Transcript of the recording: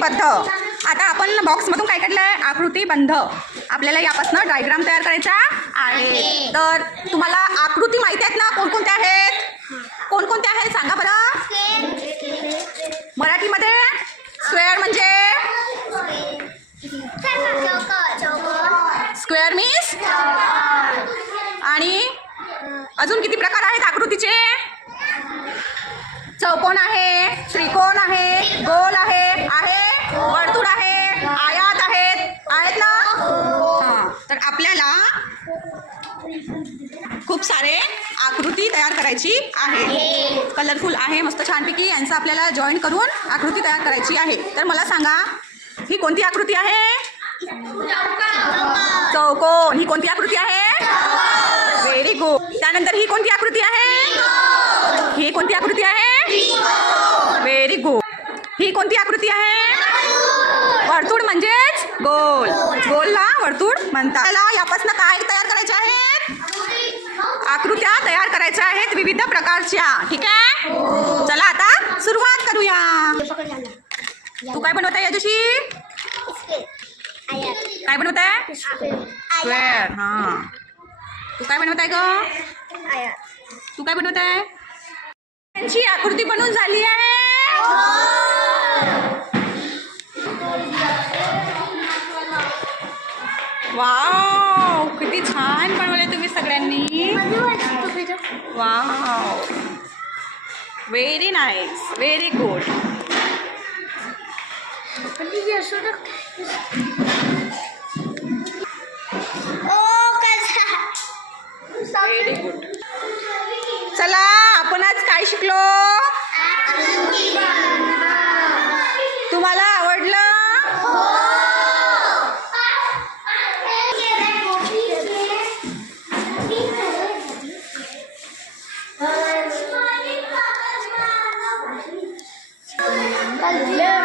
पथ. आता आपण बॉक्समधून काय काढलंय? आकृती बंध. आपल्याला यापासून डायग्राम तयार करायचा आहे. तर तुम्हाला आकृती माहिती आहेत ना? कोणकोणत्या आहेत? कोणकोणत्या आहेत? सांगा बरं. मराठीमध्ये स्क्वेअर म्हणजे? स्क्वेअर मीन्स आणि अजून किती प्रकार आहेत आकृतीचे? चौकोन आहे? त्रिकोण आहे गोल आहे आहे वर्तुळ आहे आयात आहेत. आहेत ना. तर आपल्याला खूप सारे आकृती तयार करायची आहे. कलरफुल आहे मस्त छानपैकी यांचं आपल्याला जॉईन करून आकृती तयार करायची आहे. तर मला सांगा ही कोणती आकृती आहे? चौकोन. ही कोणती आकृती आहे? व्हेरी गुड त्यानंतर ही कोणती आकृती आहे? ही कोणती आकृती आहे? व्हेरी गुड ही कोणती आकृती आहे? वर्तुळ म्हणजेच गोल. गोलला वर्तुळ म्हणतात. यापासून काय तयार करायचे आहेत? आकृत्या तयार करायच्या आहेत विविध प्रकारच्या. ठीक आहे? चला आता सुरुवात करूया. तू काय बनवत आहे याच्याशी? काय बनवत आहे स्क्वेअर हाँ. तू काय बनवत आहे ग तू काय बनवत आहे त्यांची आकृती बनवून झाली आहे. वाव किती छान बनवले तुम्ही सगळ्यांनी. Wow. Very nice very good आपण आज काय शिकलो तुम्हाला आवडलं Yeah.